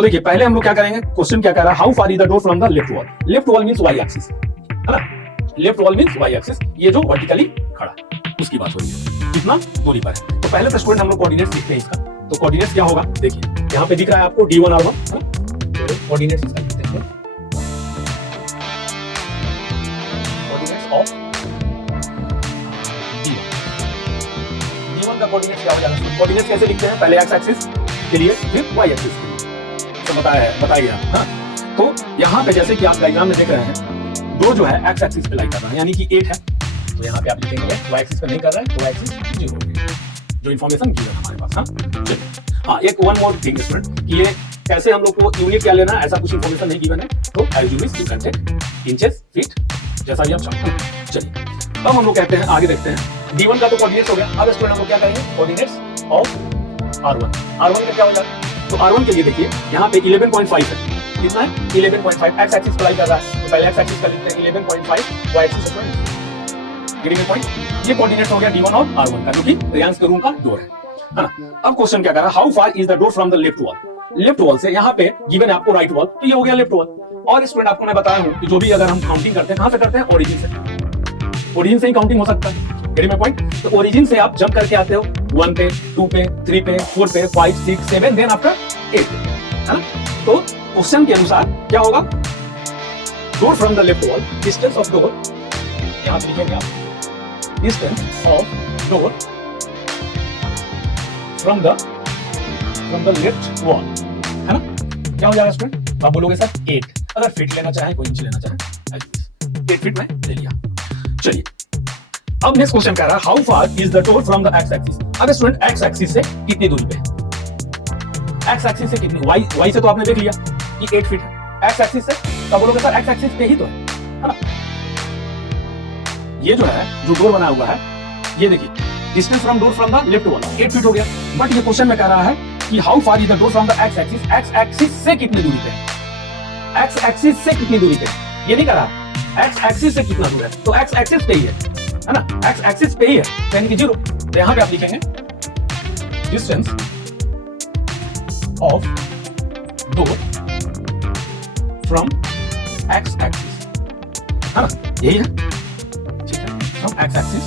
तो देखिए पहले हम लोग क्या करेंगे, क्वेश्चन क्या कह रहा है, how far is the door from the left wall. Left wall means Y axis, है ना, left wall means Y axis, ये जो वर्टिकली खड़ा उसकी बात हो रही है, कितना दूरी पर है। तो पहले तो स्टूडेंट हम लोग कोऑर्डिनेट्स लिखते हैं इसका। तो कोऑर्डिनेट्स क्या होगा, देखिए यहाँ पे दिख रहा है आपको D1 R1, है ना, तो कोऑर्डिनेट्स इसका लिखते हैं, कोऑर्डिनेट्स ऑफ D1 का कोऑर्डिनेट्स क्या हो जाएगा, कोऑर्डिनेट्स कैसे लिखते हैं, पहले एक्स एक्सिस के लिए फिर वाई एक्सिस के लिए, तो बताइए आप। हाँ, तो यहाँ पे जैसे कि आप डायग्राम में देख रहे हैं, दो जो है एक्स एक्सिस पे लाई कर रहा है, यानी कि 8 है, तो यहाँ पे आप लिखेंगे वाई एक्सिस पे नहीं कर रहा है, तो वाई एक्सिस 0 हो गया, जो इन्फॉर्मेशन गिवन हमारे पास। हाँ चलिए, हाँ एक वन मोर थिंग स्टूडेंट, कि ये कैसे हम लोग को यूनिट क्या लेना है, ऐसा कुछ इन्फॉर्मेशन नहीं गिवन है, तो as you wish you can take inches feet जैसा भी आप चाहते हैं। चलिए अब हम लोग कहते हैं, आगे देखते हैं, D1 का तो कोऑर्डिनेट्स हो गया। अब स्टूडेंट हम लोग क्या करेंगे, कोऑर्डिनेट्स ऑफ R1। R1 का क्या हो जाएगा, तो R1 के लिए देखिए यहाँ पे 11.5 है, कितना है 11.5, एक्स एक्सिस पर लाई कर रहा है, तो पहले एक्स एक्सिस का लिखते हैं 11.5, वाई एक्सिस पर गिविंग पॉइंट, ये कोऑर्डिनेट्स हो गया D1 और R1 का, जो कि रियांश के रूम का डोर है ना। अब क्वेश्चन क्या कर रहा है, how far is the door from the left wall. Left wall से यहाँ पे गिवन है आपको राइट वॉल, तो ये हो गया लेफ्ट वॉल। और स्टूडेंट आपको मैं बताया हूँ कि जो भी अगर हम काउंटिंग करते हैं, कहां से करते हैं, ओरिजिन से, ओरिजिन से ही काउंटिंग हो सकता है, गेटिंग माय पॉइंट। तो ओरिजिन से आप जंप करके आते हो 1 पे, 2 पे, 3 पे, 4 पे, 5, 6, 7, देन आफ्टर 8, है ना। तो क्वेश्चन के अनुसार क्या होगा, door from the left wall, distance of door, यहां पे लिखेंगे आप distance of door from the left wall, है ना, क्या हो जाएगा स्टूडेंट, आप बोलोगे सर 8, अगर फीट लेना चाहे, कोई इंच लेना चाहे, 8 फीट में ले लिया। चलिए अब नेक्स्ट क्वेश्चन कह रहा है, how far is the door from the x axis. अब स्टूडेंट एक्स एक्सिस से कितनी दूरी पे है, एक्स एक्सिस से कितनी, वाई से तो आपने देख लिया कि 8 फीट है, एक्स एक्सिस से तो बोलोगे सर एक्स एक्सिस पे ही तो है ना। ये जो है, जो डोर बना हुआ है, ये देखिए distance from door from the left wall 8 feet हो गया। बट ये क्वेश्चन में कह रहा है कि how far is the door from the x axis, x axis से कितनी दूरी पे है, एक्स एक्सिस से कितनी दूरी पे, ये नहीं कह रहा एक्स एक्सिस से कितना दूर है, तो एक्स एक्सिस पे ही है ना, एक्स एक्सिस पे ही है, यानी कि 0। तो यहां पे आप लिखेंगे distance of door from x axis, है ना, यही है, ठीक है, फ्रॉम एक्स एक्सिस